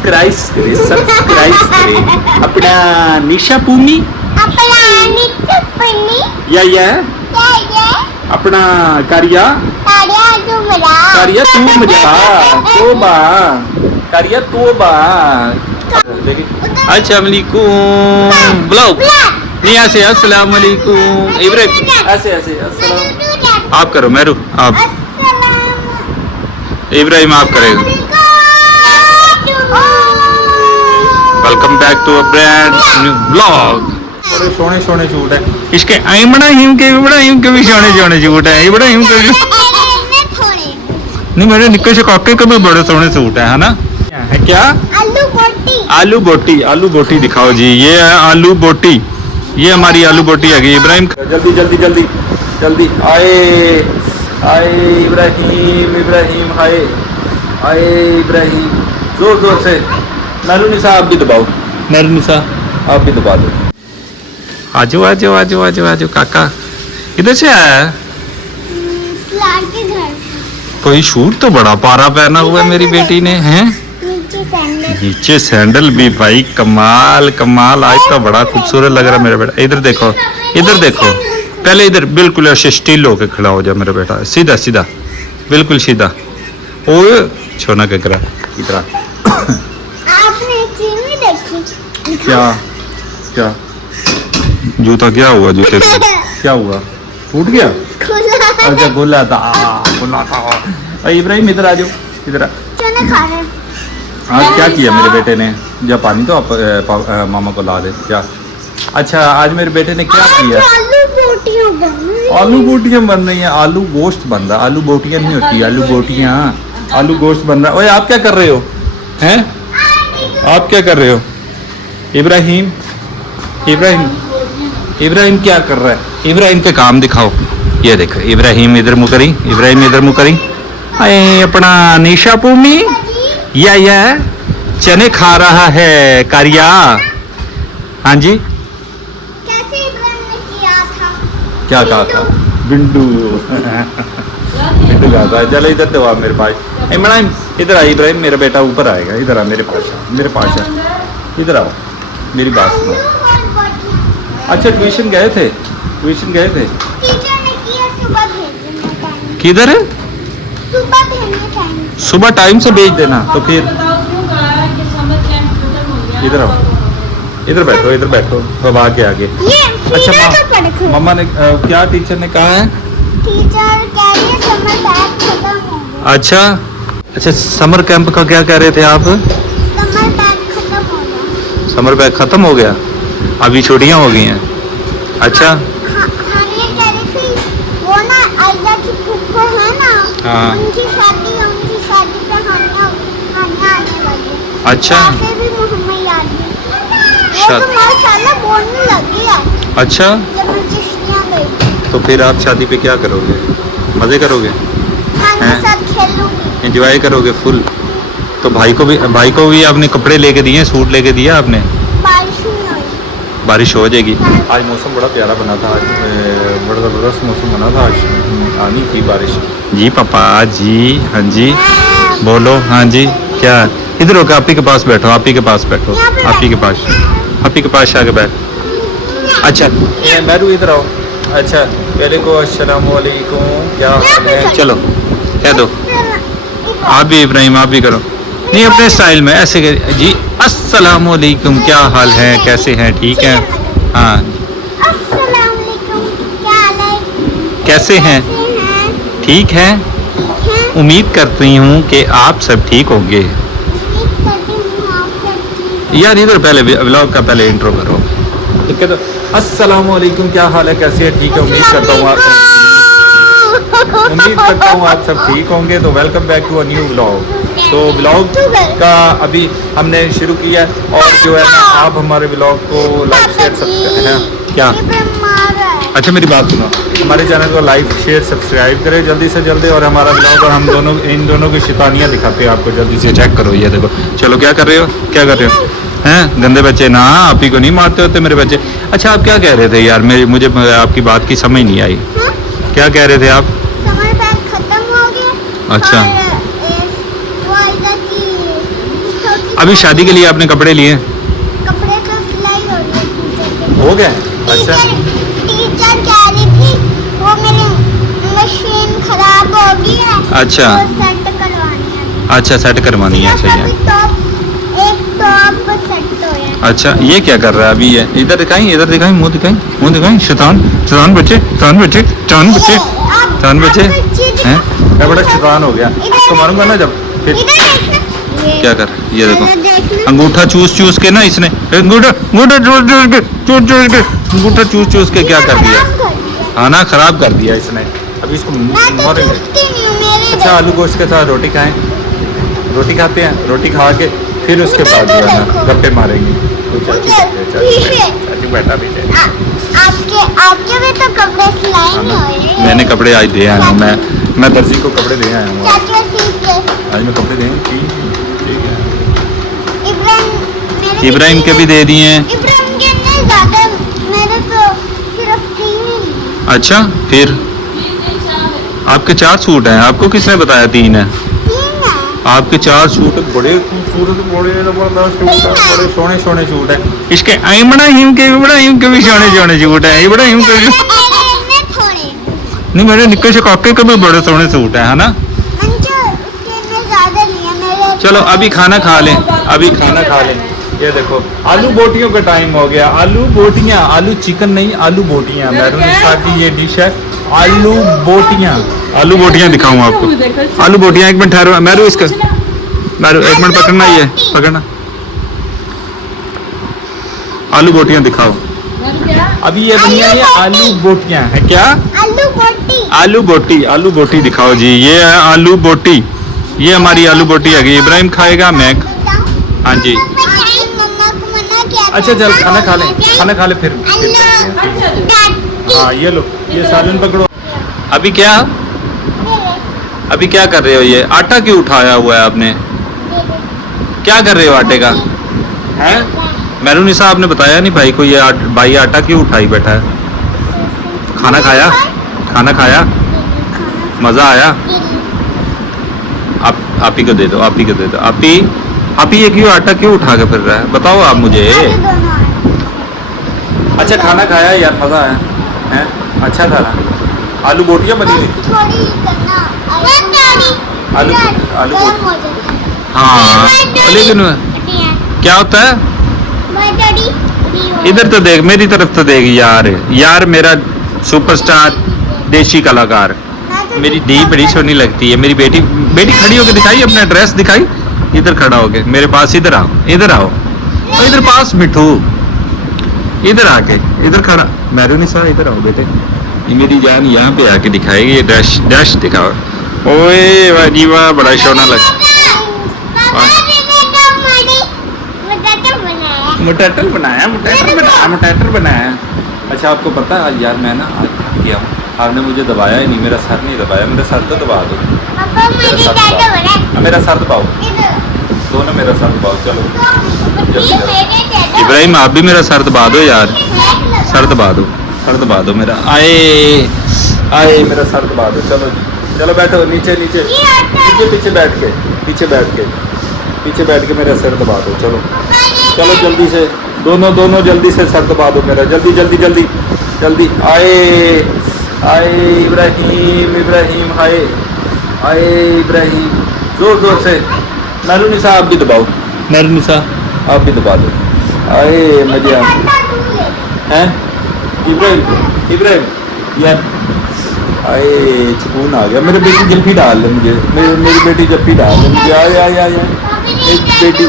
Subscribe करे अपना निशा पूनी या अपना कारिया तोबा अच्छा वालेकुम ब्लॉग नहीं ऐसे अस्सलाम वालेकुम इब्राहिम ऐसे अस्सलाम आप करो मेरू आप इब्राहिम आप करेगा welcome back to a brand new blog बड़े सोने सूट है इसके इब्राहिम के भी सोने सूट है इब्राहिम के भी नहीं मेरे निक्के से काके के भी बड़े सोने सूट है ना है क्या आलू बोटी दिखाओ जी ये है आलू बोटी ये हमारी आलू बोटी है इब्राहिम जल्दी आए इब्राहिम आए इब्राहिम जोर से नरू निशा आप भी दबाओ आप भी दबा दो आजो काका इधर से आया कोई शूट तो बड़ा पारा पहना हुआ है मेरी बेटी ने हैं नीचे सैंडल भी भाई कमाल आज तो बड़ा खूबसूरत लग रहा है मेरा बेटा इधर देखो पहले इधर बिल्कुल ऐसे स्टिल होके खड़ा हो जा मेरा बेटा सीधा बिल्कुल सीधा ओ छोना के करा इधर क्या जूता क्या हुआ जूते को क्या हुआ टूट गया अच्छा खुला था इब्राहिम इधर आ जाओ इधर आज क्या किया मेरे बेटे ने जब पानी तो आप मामा को ला दे क्या अच्छा आज मेरे बेटे ने क्या किया आलू बोटियां बन रही हैं आलू गोश्त बन रहा आलू बोटियां नहीं होती आलू गोश्त बन रहा ओए आप क्या कर रहे हो हैं आप क्या कर रहे हो इब्राहिम क्या कर रहा है इब्राहिम के काम दिखाओ ये देखो इब्राहिम इधर मुँह करी अरे अपना निशा पूमी या चने खा रहा है कारिया हाँ जी कैसे इब्राहिम ने किया था क्या कहा था बिंडू कहा था चलो इधर तो आप मेरे पास इमरान इधर आ इब्राहिम मेरा बेटा ऊपर आएगा इधर आ मेरे पास इधर आओ मेरी बात सुनो अच्छा ट्यूशन गए थे टीचर ने किया सुबह भेजना किधर सुबह टाइम से भेज देना तो फिर इधर आओ इधर बैठो अब आगे अच्छा मम्मा ने क्या टीचर ने कहा है टीचर कह रही है समर बैग खत्म हो गया अच्छा समर कैंप का क्या कह रहे थे आप समर बैग खत्म हो गया अभी छुट्टियां हो गई हैं अच्छा हम ये कह रही थी वो ना आयजा की फूफो है ना हाँ उनकी शादी पे हम आने वाले अच्छा वैसे भी हमें याद नहीं वो तो माशाल्लाह बोलने लगी है अच्छा जब हम चिश्तियां गई तो फिर आप शादी पे क्या करोगे मजे करोगे खाने साथ खेलूंगी एंजॉय करोगे फुल तो भाई को भी आपने कपड़े लेके दिए सूट लेके दिया आपने बारिश हो जाएगी आज मौसम बड़ा प्यारा बना था आज बड़ा ज़बरदस्त मौसम बना था आज आनी थी बारिश जी पापा जी हाँ जी बोलो हाँ जी क्या इधर हो आप ही के पास बैठो आप ही के पास आके बैठ अच्छा मैरू इधर आओ अच्छा पहले को अस्सलाम वालेकुम क्या हाल है चलो कह दो आप भी इब्राहिम आप भी करो नहीं अपने स्टाइल में ऐसे जी अस्सलाम वालेकुम क्या हाल है कैसे हैं ठीक हैं हाँ अस्सलाम वालेकुम क्या हाल है कैसे हैं ठीक हैं उम्मीद करती हूँ कि आप सब ठीक होंगे यार इधर पहले व्लॉग का पहले इंट्रो करो ठीक है तो अस्सलाम वालेकुम क्या हाल है कैसे है ठीक है उम्मीद करता हूँ आप सब ठीक होंगे तो welcome back to a new vlog तो व्लॉग का अभी हमने शुरू किया और जो है ना आप हमारे व्लॉग को लाइक शेयर सब्सक्राइब क्या अच्छा मेरी बात सुनो हमारे चैनल को लाइक शेयर सब्सक्राइब करें जल्दी से जल्दी और हमारा व्लॉग और हम दोनों इन दोनों की शैतानियाँ दिखाते हैं आपको जल्दी से चेक करो ये देखो चलो क्या कर रहे हो हैं गंदे बच्चे ना आप ही को नहीं मारते होते मेरे बच्चे अच्छा आप क्या कह रहे थे यार मुझे आपकी बात की समझ नहीं आई क्या कह रहे थे आप समर बैग खत्म हो गया अच्छा अभी शादी के लिए आपने कपड़े लिए? कपड़े तो सिलाई हो गई टीचर के। हो गए? अच्छा। टीचर कह रही थी वो मेरी मशीन खराब हो गई है। अच्छा। वो सेट करवानी है। अच्छा सेट करवानी है, सही है। एक टॉप सेट हो गया। अच्छा ये क्या कर रहा है अभी? ये इधर दिखाई, मुंह दिखाई, मुंह दिखाई। शैतान शैतान बच्चे, शैतान बच्चे, शैतान बच्चे, शैतान बच्चे हैं। मैं बड़ा शैतान हो गया, तो मारूंगा ना जब फिर। क्या कर, ये देखो अंगूठा चूस के ना इसने, अंगूठा चूस के क्या कर दिया, खाना खराब कर दिया इसने। अभी इसको मारेंगे। अच्छा आलू गोश्त के साथ रोटी खाएं, रोटी खाते हैं, रोटी खा के फिर उसके बाद जो है ना गप्पे मारेंगे। तो चाचू बैठा पीछे। आपके भी तो कपड़े सिलाई नहीं हुए। मैंने कपड़े आज दे आया हूँ, मैं दर्जी को कपड़े दे आया हूँ चाचू सीख के आज। मैं कपड़े दे, ठीक है। इब्राहिम इब्राहिम के भी दे दिए हैं। इब्राहिम के नहीं ज्यादा, मेरे तो सिर्फ 3 ही। अच्छा फिर आपके 4 सूट हैं, आपको किसने बताया 3 है? 3 है। आपके 4 सूट बड़े खूबसूरत, बड़े जबरदस्त सूट है, बड़े सोने सोने सूट है। इसके इब्राहिम के भी सोने सोने सूट है। इब्राहिम के भी मेरे थोड़े नहीं, मेरे निक्के से काके के भी बड़े सोने सूट है ना। अंजू उसके में ज्यादा लिया मेरे। चलो अभी खाना खा लें, अभी खाना खा लें। ये देखो आलू बोटियों का टाइम हो गया। आलू बोटियां, आलू चिकन नहीं, आलू बोटियां। मैरूनिसा की ये डिश है आलू बोटियां। आलू बोटियां दिखाऊं आपको, आलू बोटियां। एक मिनट ठहरो मैरू, इसका मैरू एक मिनट पकड़ना, ये पकड़ना। आलू बोटियां दिखाओ। अभी ये बनी है आलू बोटियां है क्या? आलू बोटी। आलू बोटी दिखाओ जी। ये है आलू बोटी, ये हमारी आलू बोटी है। इब्राहिम खाएगा, मैं हाँ जी। मम्मा को मना किया। अच्छा चल खाना खा ले फिर करते हैं। हाँ ये लो, ये सालन पकड़ो। अभी क्या कर रहे हो? ये आटा क्यों उठाया हुआ है आपने? क्या कर रहे हो आटे का? हैं? मैरूनिसा आपने बताया नहीं भाई को, ये भाई आटा क्यों उठाई बैठा है? खाना खाया? मजा आया? आप ही को दे दो। आप ही ये क्यों आटा क्यों उठा के फिर रहा है? बताओ आप मुझे। अच्छा खाना खाया यार, मजा आया है? अच्छा था ना? आलू बोटियां बनी हुई। आलू हाँ, लेकिन क्या होता है? इधर तो देख, मेरी तरफ तो देख यार मेरा सुपरस्टार देसी कलाकार। मेरी दी बड़ी सोनी लगती है। मेरी बेटी खड़ी होकर दिखाई, अपना ड्रेस दिखाई। इधर खड़ा होके मेरे पास, इधर आओ तो इधर पास मिठू, इधर आके इधर खड़ा। मैरूनिसा इधर आओ बेटे, ये मेरी जान यहाँ पे आके दिखाएगी। ये डैश दिखाओ। ओए वाह जी वाह, बड़ा सोना लग। मोटेटर बनाया। अच्छा आपको पता है आज यार मैं ना आज थक गया हूँ। आपने मुझे दबाया ही नहीं, मेरा सर नहीं दबाया। मेरा सर तो दबा दो, मेरा सर दबाओ, दोनों मेरा सर दबाओ। चलो इब्राहिम आप भी मेरा सर दबा दो यार, सर दबा दो मेरा। आए मेरा सर दबा दो। चलो बैठो नीचे पीछे बैठ के मेरा सर दबा दो। चलो जल्दी से दोनों जल्दी से सर दबा दो मेरा। जल्दी आए इब्राहिम आए इब्राहिम, जोर से। मैरूनिसा आप भी दबाओ, आप भी दबा दो। आए मजे हैं इब्राहिम यार। आए सुकून आ गया। मेरी बेटी जल्दी डाल ले मुझे, मेरी बेटी जल्दी डाल ले मुझे। आए एक बेटी।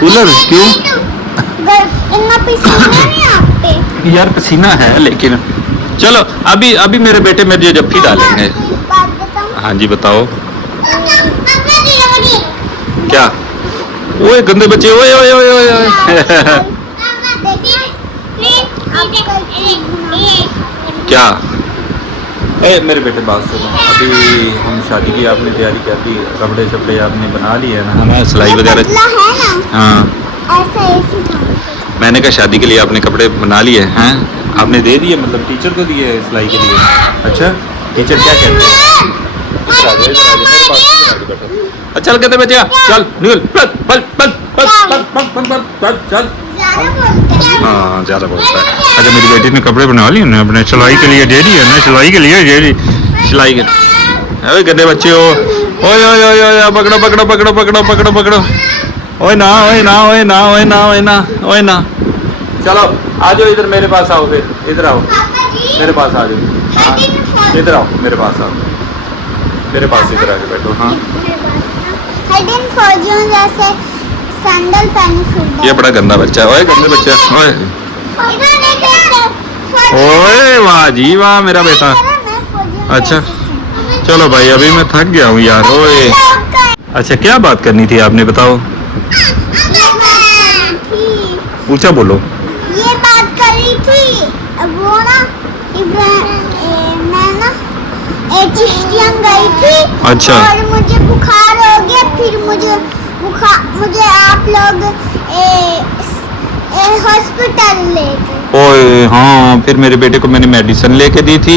कूलर क्यों? यार पसीना है लेकिन। चलो अभी मेरे बेटे मेरे जप्पी डालेंगे। हाँ जी बताओ क्या? ओए गंदे बच्चे, ओए क्या? मेरे बेटे बात सुनो। अभी हम शादी की आपने तैयारी कर दी, कपड़े शपड़े आपने बना लिए है ना? हमें सिलाई वगैरह। हाँ मैंने कहा शादी के लिए आपने कपड़े बना लिए हैं? आपने दे दिए, मतलब टीचर को दिए सिलाई के लिए? अच्छा टीचर क्या कहते हैं? चल कहते बच्चे चल निकल चल ज़्यादा बोलते हैं। हाँ ज़्यादा बोलता है। अच्छा मेरी बेटी ने कपड़े बना लिए ना अपने सिलाई के लिए दे दिए ना सिलाई के लिए दे दी सिलाई के अरे गंदे बच्चे हो ओए ओए ओए ओए पकड़ो पकड़ो पकड़ो पकड़ो पकड़ो पकड़ो ओए ना ओए ना ओए ना ओए ना ओए ना ओए ना चलो आ जाओ इधर मेरे पास आओ फिर इधर आओ पापा जी मेरे पास आ जाओ हाँ इधर आओ मेरे पास आओ मेरे पास इधर आके बैठो हाँ हडन फौजियों जैसे सैंडल पहने फिरता ये बड़ा गंदा बच्चा है ओए गंदे बच्चा ओए इन्होंने क्या ओए वाह जी वाह मेरा बेटा अच्छा चलो भाई अभी मैं थक गया हूँ यार ओए अच्छा क्या बात करनी थी आपने बताओ ऊंचा बोलो ये बात कर रही थी वो ना मैं ना चिश्तियाँ गई थी अच्छा। और मुझे बुखार हो गया फिर मुझे आप लोग हॉस्पिटल ले गए ओए हाँ फिर मेरे बेटे को मैंने मेडिसिन लेके दी थी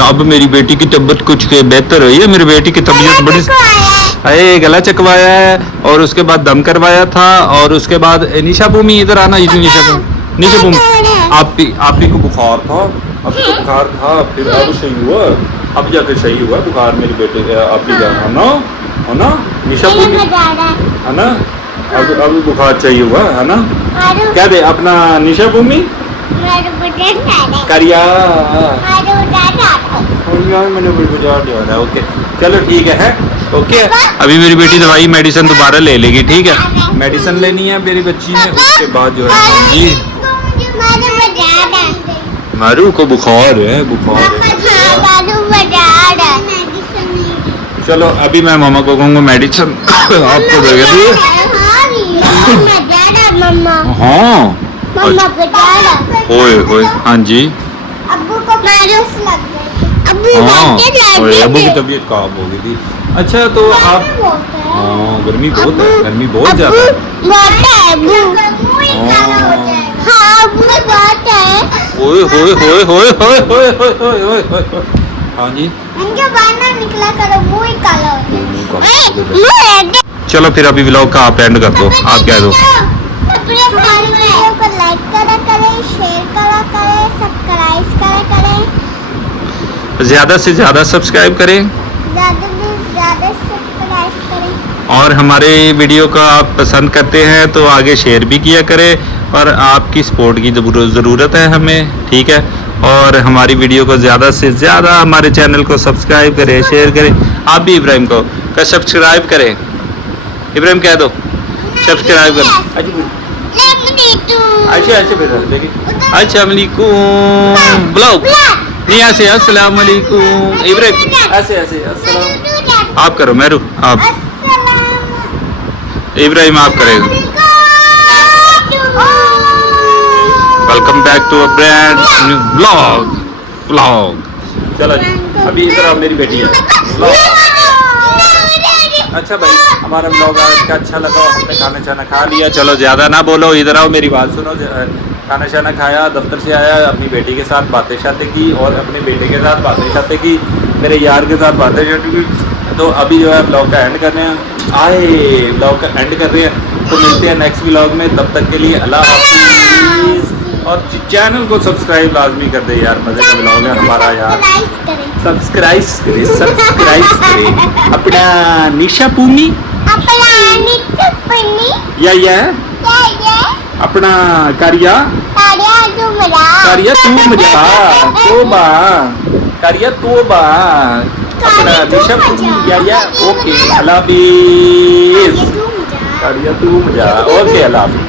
अब मेरी बेटी की तबीयत कुछ बेहतर हुई है मेरी बेटी की तबीयत बड़ी अरे गला चकवाया है और उसके बाद दम करवाया था और उसके बाद निशा भूमि इधर आना निशा भूमि आप ही को बुखार था अब तो बुखार था फिर अब सही हुआ अब जाके सही हुआ बुखार मेरे बेटे आप ही जाना है ना निशा भूमि है ना अब बुखार चाहिए हुआ है ना क्या दे अपना निशा भूमि करिया मैंने बाजार जाना है ओके चलो ठीक है ओके अभी मेरी बेटी दवाई मेडिसिन दोबारा ले लेगी ठीक है मेडिसिन लेनी है मेरी बच्ची ने उसके बाद जो है जी मारू को बुखार है चलो अभी मैं मामा को कहूँगा मेडिसिन आपको दे दी हाँ ओए ओए हाँ जी अब्बू को वायरस लग गई हाँ ओए अब्बू की तबीयत खराब हो गई थी अच्छा तो आप हाँ गर्मी बहुत है गर्मी बहुत ज़्यादा ओए होए होए होए होए होए होए होए हाँ जी इनके बाहर ना निकला करो मुंह ही काला हो जाए चलो फिर अभी व्लॉग का आप एंड कर दो आप कह दो हमारी वीडियो को लाइक करा करें शेयर करा करें सब्सक्राइब करा करें ज़्यादा से ज़्यादा सब्सक्राइब करें ज़्यादा से ज़्यादा सब्सक्राइब करें और हमारे वीडियो को आप पसंद करते हैं तो आगे शेयर भी किया करें और आपकी सपोर्ट की ज़रूरत है हमें ठीक है और हमारी वीडियो को ज़्यादा से ज़्यादा हमारे चैनल को सब्सक्राइब करें शेयर करें आप भी इब्राहिम को सब्सक्राइब करें इब्राहिम कह दो सब्सक्राइब करें ऐसे फिर देखिए अच्छा वालेकुम ब्लॉग नहीं ऐसे अस्सलाम वालेकुम इब्राहिम ऐसे ऐसे अस्सलाम आप करो मेरू आप इब्राहिम आप करेगा welcome back to a brand new vlog चलो जी अभी इधर आओ मेरी बेटी है अच्छा भाई हमारा ब्लॉग आज का अच्छा लगा हमने खाना छाना खा लिया चलो ज़्यादा ना बोलो इधर आओ मेरी बात सुनो खाना शाना खाया दफ्तर से आया अपनी बेटी के साथ बातें शातें की और अपने बेटे के साथ बातें शातें की मेरे यार के साथ बातें शातें की तो अभी जो है ब्लॉग का एंड कर रहे हैं आए ब्लॉग का एंड कर रहे हैं तो मिलते हैं नेक्स्ट ब्लॉग में तब तक के लिए अल्लाह हाफिज़ और चैनल को सब्सक्राइब लाजमी कर दे यार मज़े का ब्लॉग है हमारा यार सब्सक्राइब करें अपना निशा भूमि या अपना कारिया तू मजा तोबा कारिया तोबा अपना निशा भूमि या ओके अल्लाह हाफिज़ कारिया तू मजा ओके अल्लाह हाफिज़